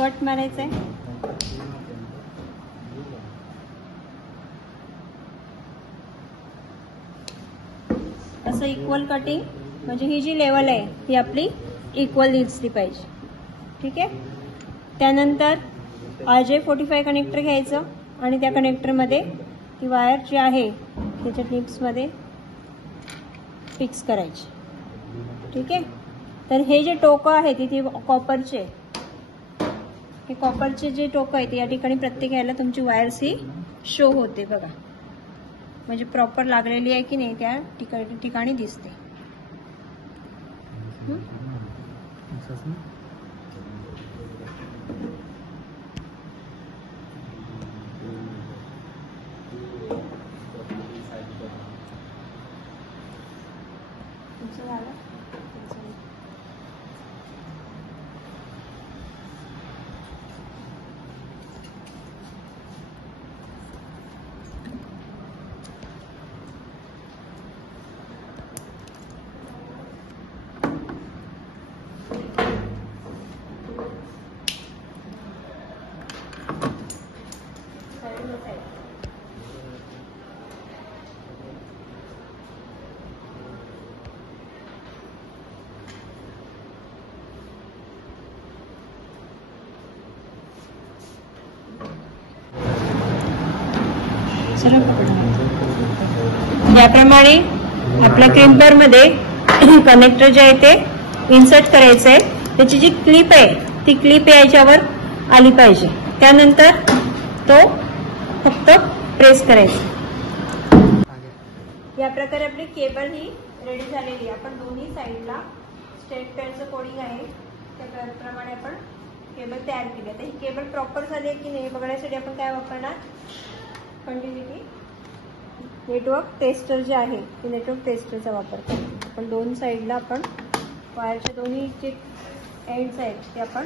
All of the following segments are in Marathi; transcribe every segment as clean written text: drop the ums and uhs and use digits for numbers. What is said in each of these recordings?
कट मारायचा आहे. असं इक्वल कटिंग, म्हणजे ही जी लेवल आहे ही आपली इक्वल दिसली पाहिजे. ठीक आहे. त्यानंतर RJ45 कनेक्टर घ्यायचं आणि त्या कनेक्टरमध्ये ती वायर जी आहे त्याच्या टिप्समध्ये फिक्स करायची. ठीक आहे. तर हे जे टोकं आहे ती कॉपरचे, हे कॉपरचे जे टोकं आहे ते या ठिकाणी प्रत्येक ह्याला तुमची वायर्स ही शो होते बघा, म्हणजे प्रॉपर लागलेली आहे की नाही त्या ठिकाणी दिसते. याप्रमाणे आपल्या क्रिम्पर मध्ये कनेक्टर जे आहे ते इन्सर्ट करायचं आहे. त्याची जी क्लिप आहे ती क्लिप याच्यावर आली पाहिजे. त्यानंतर तो फक्त प्रेस करायचा. या प्रकारे आपली केबल ही रेडी झालेली आहे. आपण दोन्ही साईडला स्ट्रेट पेअरचं कोडिंग आहे त्याप्रमाणे आपण केबल तयार केली. आता ही केबल प्रॉपर झाली आहे की नाही बघण्यासाठी आपण काय वापरणार, कंटिन्युटी नेटवर्क टेस्टर जे आहे ते नेटवर्क टेस्टरचा वापर करतो. आपण दोन साईडला आपण वायरचे दोन्ही जे एंड्स आहेत ते आपण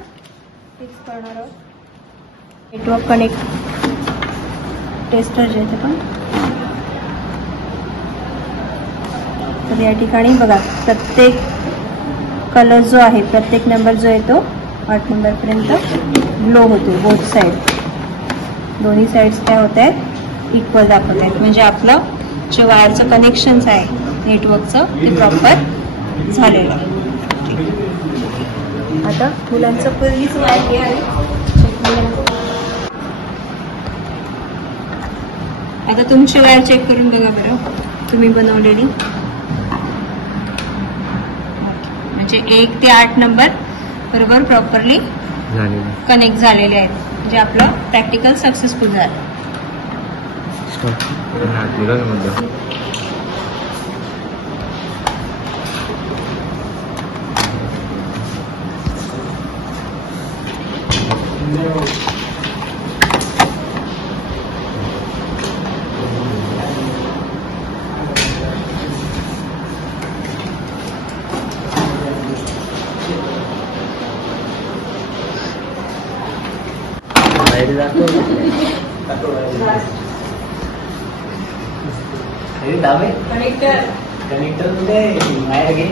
फिक्स करणार आहोत. नेटवर्क कनेक्ट टेस्टर जे आहे ते पण. तर या ठिकाणी बघा प्रत्येक कलर जो आहे, प्रत्येक नंबर जो आहे तो 8 नंबरपर्यंत ग्लो होतो. बोथ साईड, दोन्ही साईड्स काय होत आहेत, इक्वल दाखवत आहेत. म्हणजे आपलं जे वायरचं कनेक्शन्स आहे नेटवर्कचं ते प्रॉपर झालेलं आहे. आता मुलांचं पहिलीच वायर आहे. आता तुमची वायर चेक करून बघा बरं, तुम्ही बनवलेली. म्हणजे 1 ते 8 नंबर बरोबर प्रॉपरली कनेक्ट झालेले आहेत. म्हणजे आपलं प्रॅक्टिकल सक्सेसफुल झालं. कनेक्टर मध्ये वायर घे.